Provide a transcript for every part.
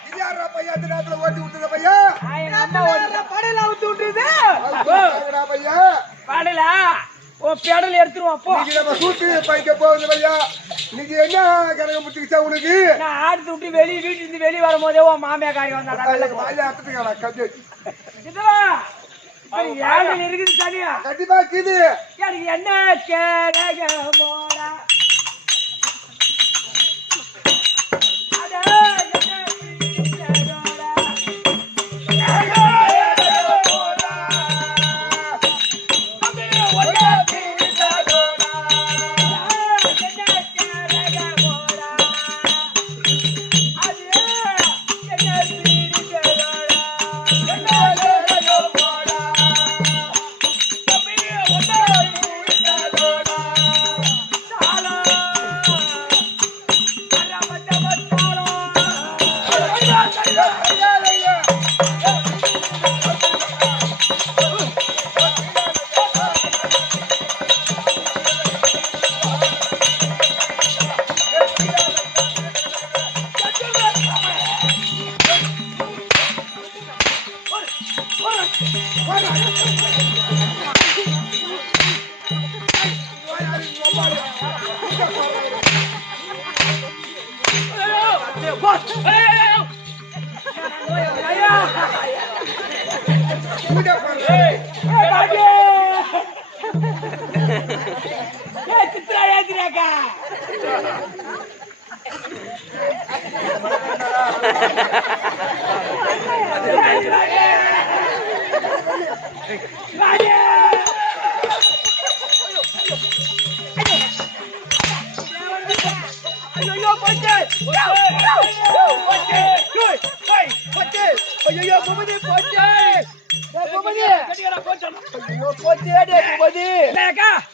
இது யாரா பையா அந்த நேரத்துல ஓட்டி விட்டுத பையா படையில அவுத்து விட்டுருது பையா படையில ஓ பேடல் எடுத்துருவோம் போ நீங்க நம்ம சூட்டு பைக்க போகுது பையா நீங்க என்ன கணக்கு முட்டிக்கிச்சா உனக்கு நான் ஆடுத்து விட்டு வீட்டுல இருந்து வெளியே வரும்போதே உன் மாமியா காரி வந்தாடா வாயில அத்துட்டுக்கடா கட்டி இதுவா ஏழு இருக்குது தனியா கண்டிப்பா இருக்குது எனக்கு என்ன கேரக போடா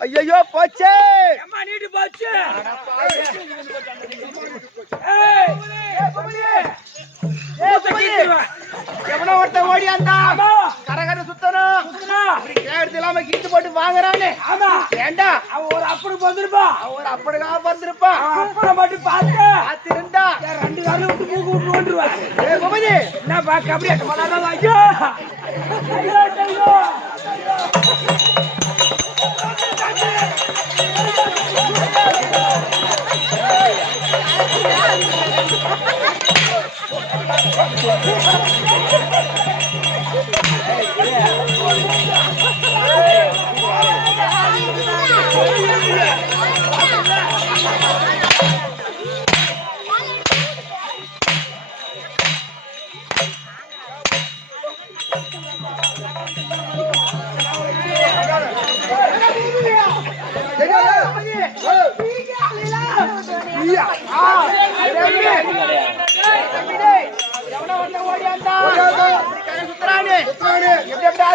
ஐயோ போச்சே அம்மா நீட்டு போச்சு எவனோ ஒருத்த ஓடியாந்தா கரகர சுத்தணும் அப்படி கேடுத்து இல்லாம கீத்து போட்டு வாங்குறானே ஆமா ஏண்டா அவன் ஒரு அப்படி வந்துருப்பா அவர் அப்படிக்கா வந்திருப்பா அப்புறம் மட்டும் பார்த்திருந்தா ரெண்டு காலம் விட்டு மூக்கு விட்டு ஓட்டுருவா கோபதி என்ன பாக்க அப்படியே மலாதான் ஐயோ ஐயோ ஐயோ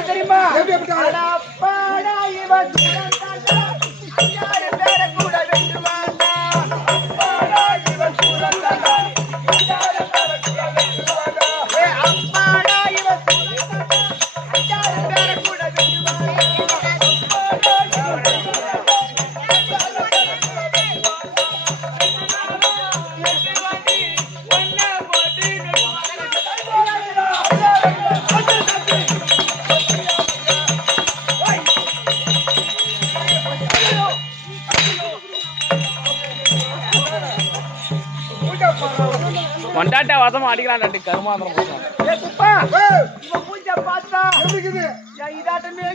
தெரியுமா கொண்டாட்ட வாசமா அடிக்கலாம் கருமாந்திரம் பூஜை பார்த்தா இருக்குது இதாட்டமே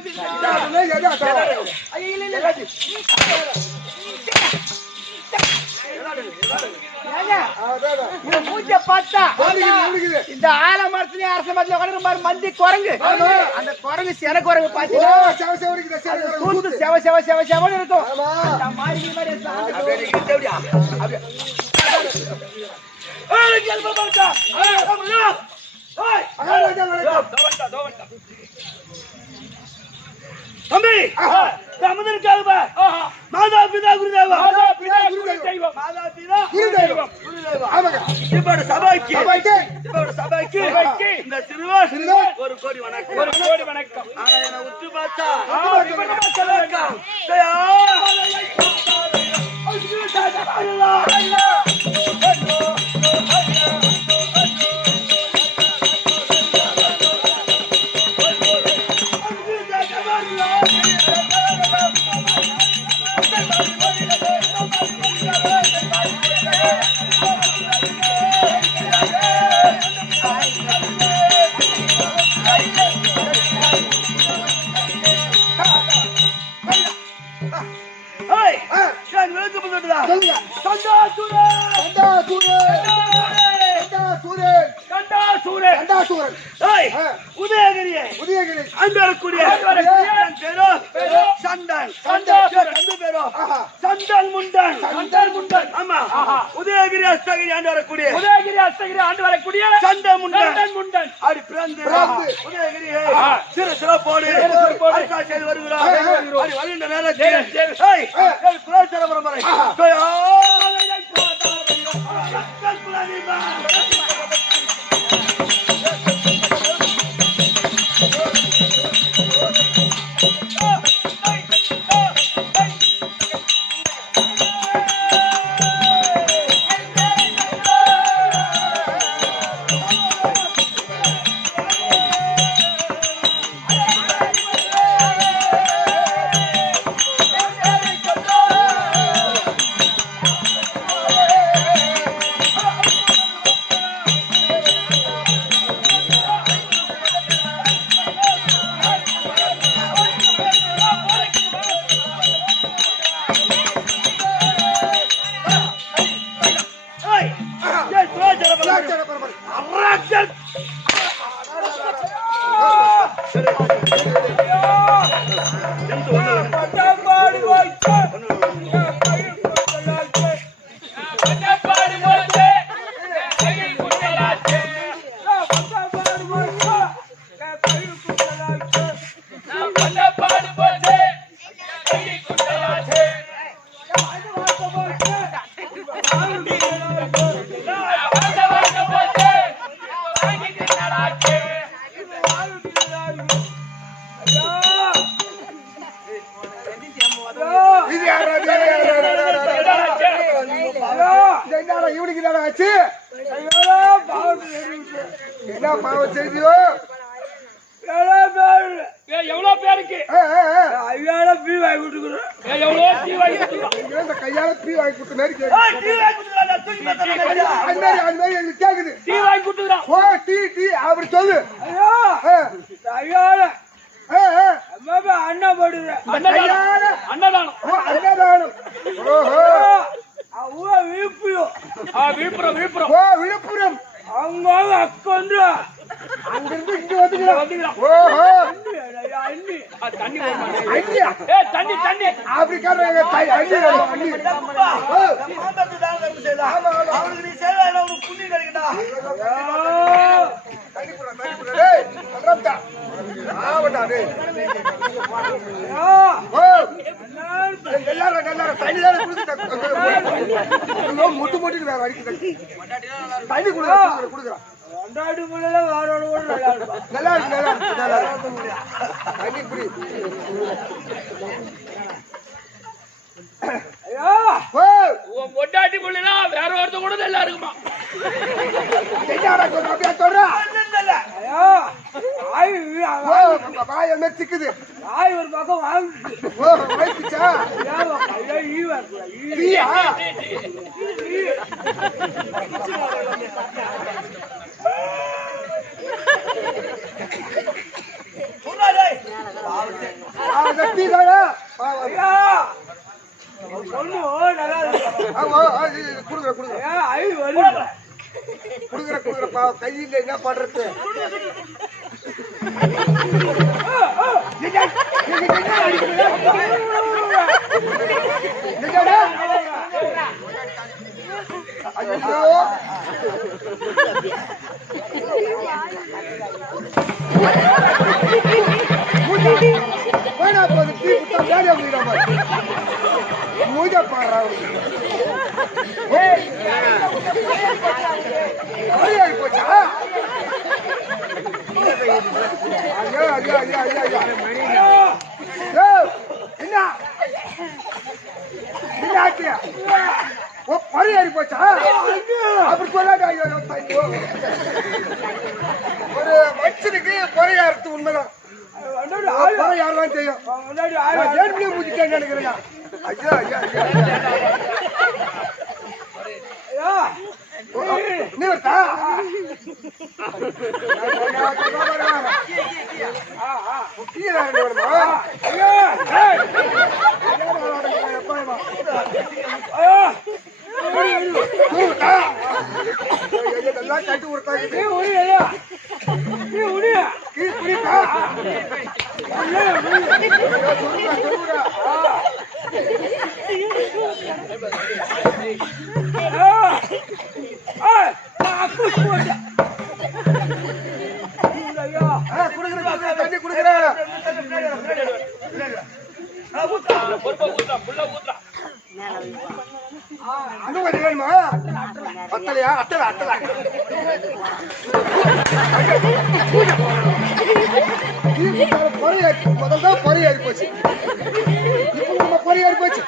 பூஜை பார்த்தா இந்த ஆல மரத்துலயும் அரச மரத்துல உட்காந்து மந்தி குரங்கு அந்த குரங்கு சென குரங்கு பாத்தீங்கன்னா செவ செவ செவ செவன்னு இருக்கும் தம்பி அமர்ந்திருக்காங்க மாதா பிதா குருதேவா மாதா பிதா குருதேவம் இப்போட சபைக்கு இந்த சிறுவர் ஒரு கோடி வணக்கம் ஆனா என்ன உற்று பார்த்தா ஊரே சண்டாசூரன் ஏய் உதயகிரியே உதயகிரி அங்க வரக்கூடிய பேரோ சண்டல் பேரோ சண்டல் முண்டன் ஆமா உதயகிரி அஸ்தகிரி ஆண்டு வரக்கூடிய சண்டல் முண்டன் அப்படி பிறந்து உதயகிரி சிறு போடு செய்து வருகிறார் அப்படி வருகின்ற நேரத்தில் குலோச்சர பரம்பரை என்ன பாவம் செய்தியோ எவ்வளவு பேருக்கு கையால பீ வாங்கி கொடுத்த மாதிரி கேக்குது அப்படி சொல்லு அன்னதானம் விழுப்புரம் அவங்க அக்கொண்டு அங்கிருந்து இங்க வந்துக்கிறான் தண்ணி தண்ணி அப்படி காரணம் புண்ணி கிடைக்குதா எல்லாரும் தண்ணி தானே முட்டு முட்டிட்டு வேற அடிக்குது தண்ணி கொடுக்குறான் நல்லா இருக்கு தண்ணி குடி பொட்டாட்டி புள்ளினா வேற ஒருத்த கூட நல்லா இருக்குமா சிக்குது ஒரு பக்கம் வாங்கிச்சு கையில் என்ன பண்றது வேணா போது டீ குட்டா வேலையா முடியாம மூஜா பாடுறா போச்சா ஐயா ஐயா ஐயா ஐயா என்ன பழையாடி போச்சா அப்படி சொல்லாத ஒரு மனுஷனுக்கு பொறையாறது உண்மைதான் யாரெல்லாம் செய்யும் ஏற்கனவே முடிச்சுட்டேன் நினைக்கிறேன் ஐயா ஐயா ஐயா நீ வரா எல்லாம் கட்டி கொடுத்தாங்க தண்ணி குடுக்குறேன். இன்னும் கொஞ்சம் வேணுமா? அத்தலையா? அத்தலை. முதல்ல பொறி ஏறி போச்சு. இப்போ நம்ம பொறி ஏறி போச்சு.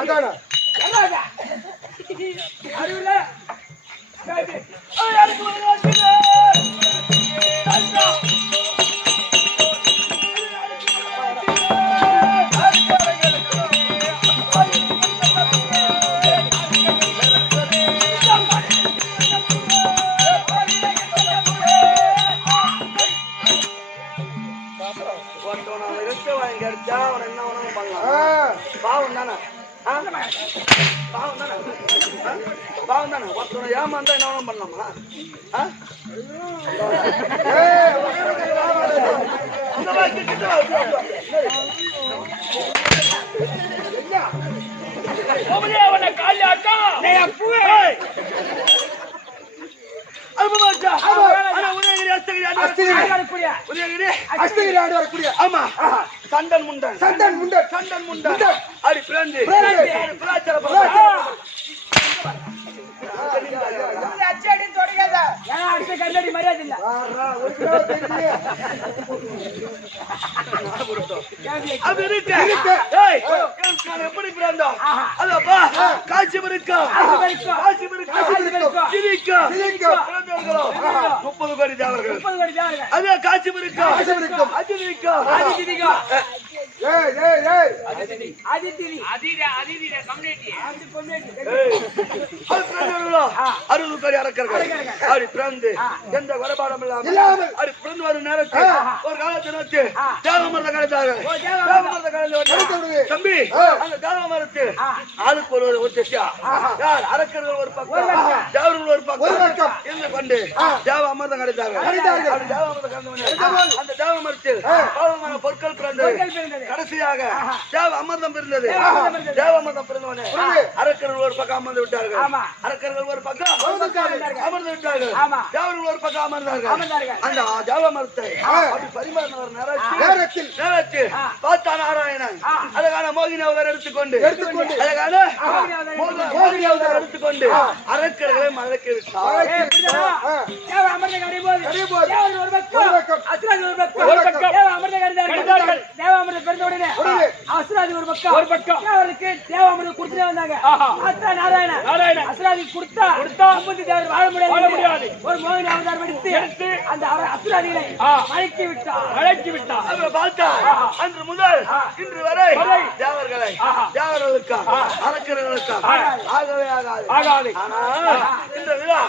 அதானா பாவம் தானே ஒருத்தனை ஏமாந்தா என்ன பண்ணலாமா? சண்டன் முண்டன் அடி பிராந்தி மரியாதை இல்ல. அது இருக்கு. எப்படி பிறந்தோம்? அதப்பா காட்சி இருக்கா? 30 கோடி தேவர்கள். அதே காட்சி இருக்கா? அறுபது கோடி அரக்கர்கள் அப்படி பிறந்து எந்த குறைபாடும் இல்லாமல் அப்படி பிறந்து வரும் நேரத்தில் ஒரு காலத்தை நோக்கி தேவமரத்தை கிடைத்தார்கள். தம்பி அந்த தேவமரத்து ஆளுக்கு ஒரு திசையா யார் அரக்கர்கள் ஒரு பக்கம் தேவர்கள் ஒரு பக்கம் இருந்து கொண்டு தேவ அமிர்தம் கிடைத்தார்கள். அந்த தேவமரத்தில் பொருட்கள் பிறந்தது. கடைசியாக தேவ அமிர்தம் பிறந்தது. தேவ அமிர்தம் பிறந்தவனே அரக்கர்கள் ஒரு பக்கம் அமர்ந்து விட்டார்கள். அரக்கர்கள் ஒரு பக்கம் அமர்ந்து விட்டார்கள். தேவர்கள் ஒரு பக்கம் அமர்ந்தார்கள். அந்த தேவ மரத்தை அப்படி பரிமாறினவர் நேரத்தில் பார்த்தா நாராயணன் அழகான மோகினி அவதாரம் எடுத்துக்கொண்டு அரக்கர்களை மழைக்கு விட்டார். வாழ முடியாது. ஒரு மோகினி அவதாரம் எடுத்து அந்த அசுராதிகளை மழைக்கு விட்டார். அன்று முதல் இன்று வரை தேவர்களுக்கு அரக்கர்களுக்கு ஆகவே ஆகாது. இந்த விழா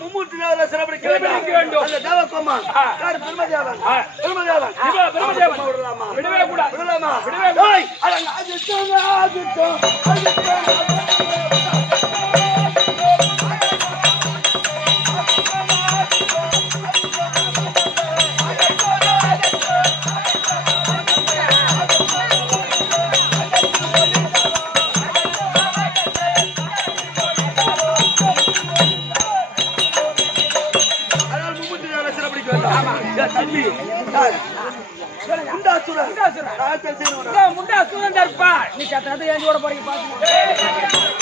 மும்மூர்த்தி தேவரை சிறப்பிக்க வேண்டும். அந்த தேவகுமார் பிரம்மதேவன் விடலாமா? முண்டாசுரன் தர்ப்பா நீ கத்தனது ஏன் கூட போறீங்க பாத்து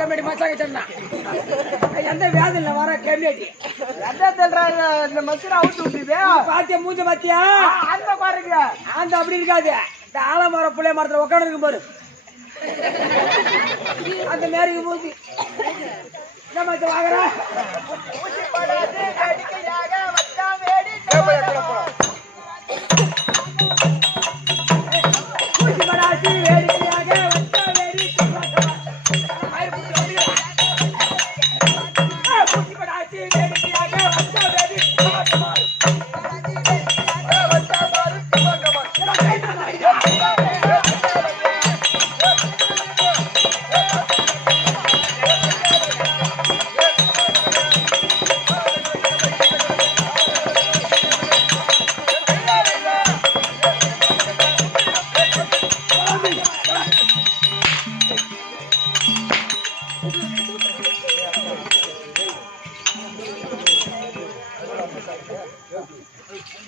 கம்யூனிட்டி மச்சாங்க சொன்னா எந்த வேதனையில வர கம்யூனிட்டி எந்த தெல்றா இந்த மச்சர அவுட் விட்டுது பாத்தியா மூஞ்ச பாத்தியா அந்த பாருங்க அந்த அப்படி இருக்காது இந்த ஆலமர புளிய மரத்துல உட்கார்ந்து இருக்கும் பாரு அந்த மேரிக்கு மூஞ்சி என்ன மச்ச வாங்குற ஊசி படாது கடிக்கையாக வச்சா வேடி ஊசி படாது வேடிக்கையாக வச்சா வேடி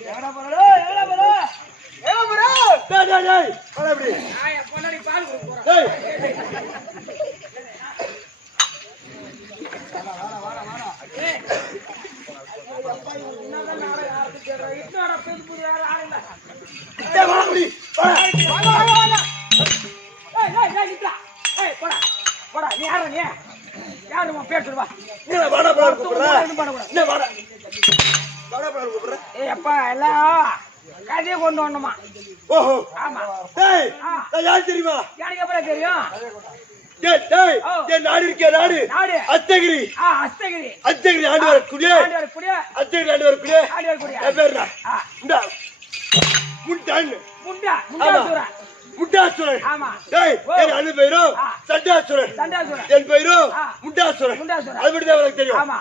எங்கடா போறடா எங்கடா போற ஏங்க போற டேய் டேய் டேய் போடா இப்படி நான் என் பொண்ணாடி பால் குடிக்க போறேன் டேய் ஏய் அப்பா என்னடா நாடக ஆரம்பிச்சற இன்னொரு பேசுது வேற ஆளுங்க டேய் போடா இப்படி போடா வாங்க ஏய் நிக்கா ஏய் போடா நீ யாரு உன் பேர் சொல்வா நீ வாடா போடா கூப்பிடுற என்ன பண்ண கூடாது என்ன வாடா வாடா போடா கூப்பிடுற ஏய் அப்பா எல்லாம் கதையை கொண்டு வரணுமா ஓஹோ ஆமா டேய் நான் யார் தெரியுமா எனக்கு எப்படி தெரியும் டேய் டேய் டேய் நாடு இருக்கே நாடு அத்தகிரி அத்தகிரி ஆண்டு வரக்கூடிய அத்தகிரி ஆண்டு வரக்கூடிய என் பேர்டா இந்த முண்டாசுரன் ஆமா டேய் என் அண்ணன் பேரும் சண்டாசுரன் என் பேரும் முண்டாசுரன் அது மட்டும் தான் எனக்கு தெரியும் ஆமா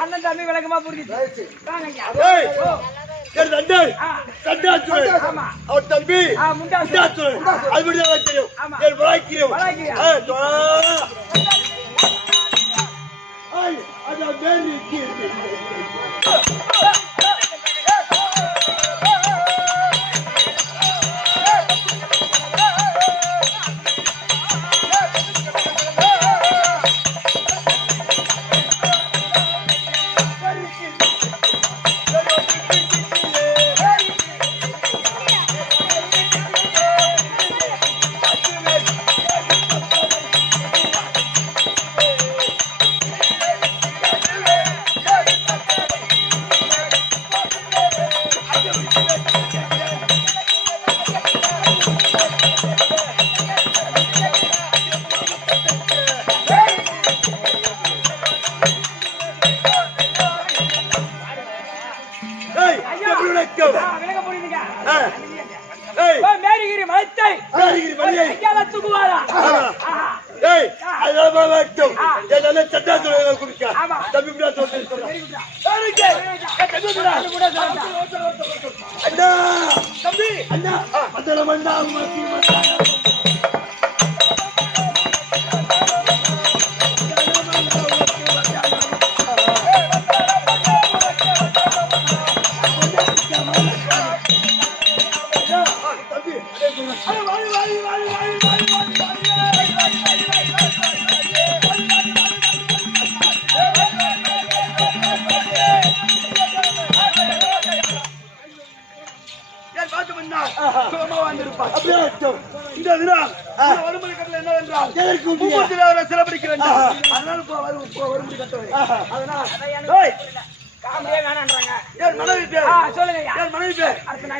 அண்ணன் தம்பி விளக்கமா புரிஞ்சுச்சு அவர் தம்பி முண்டாசுரன் அது மட்டும் தான் தெரியும் என் வளாக்கியம் மேரிகிரி மலைத்தை தூக்குவாரா சிலப்படிக்க வேண்டாம் அதனால வரும்படி கட்டவை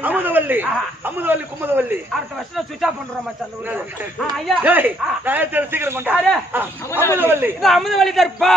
அமுதவல்லி அமுதவல்லி குமுதவல்லி அடுத்த வருஷம் சுவிட்ச் ஆஃப் பண்றோம் மச்சான் சீக்கிரம் கொண்டாரு அமுதவல்லி அமுதவல்லி தருப்பா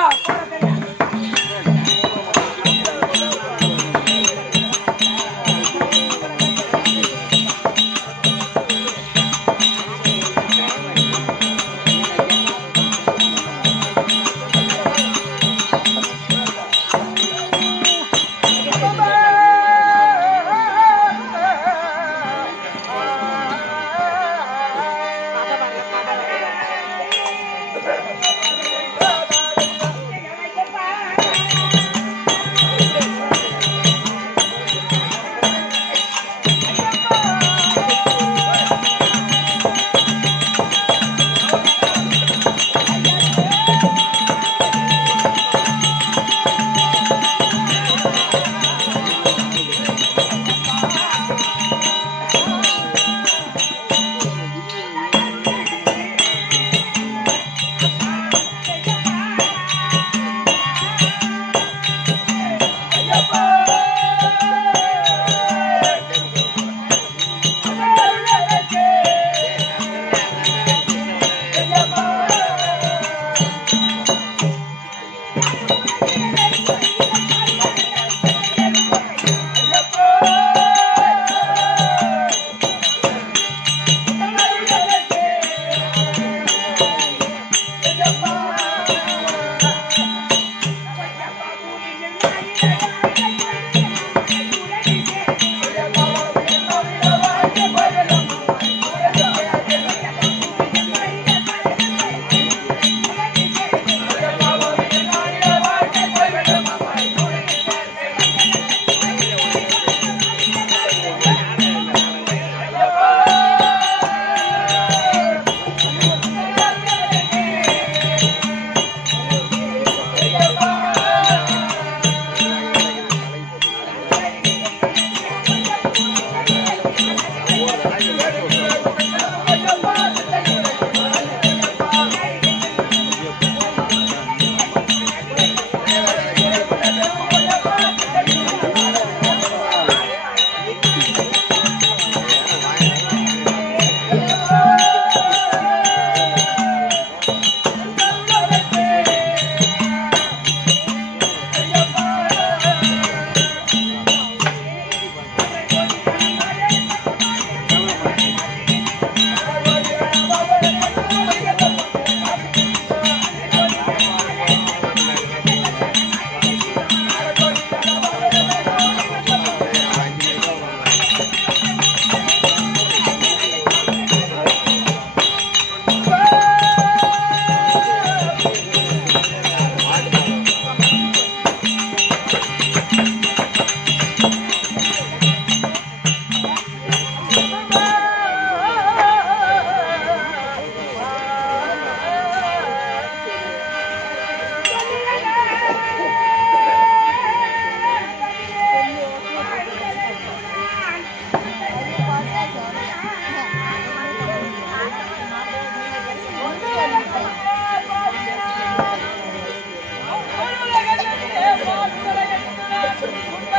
Super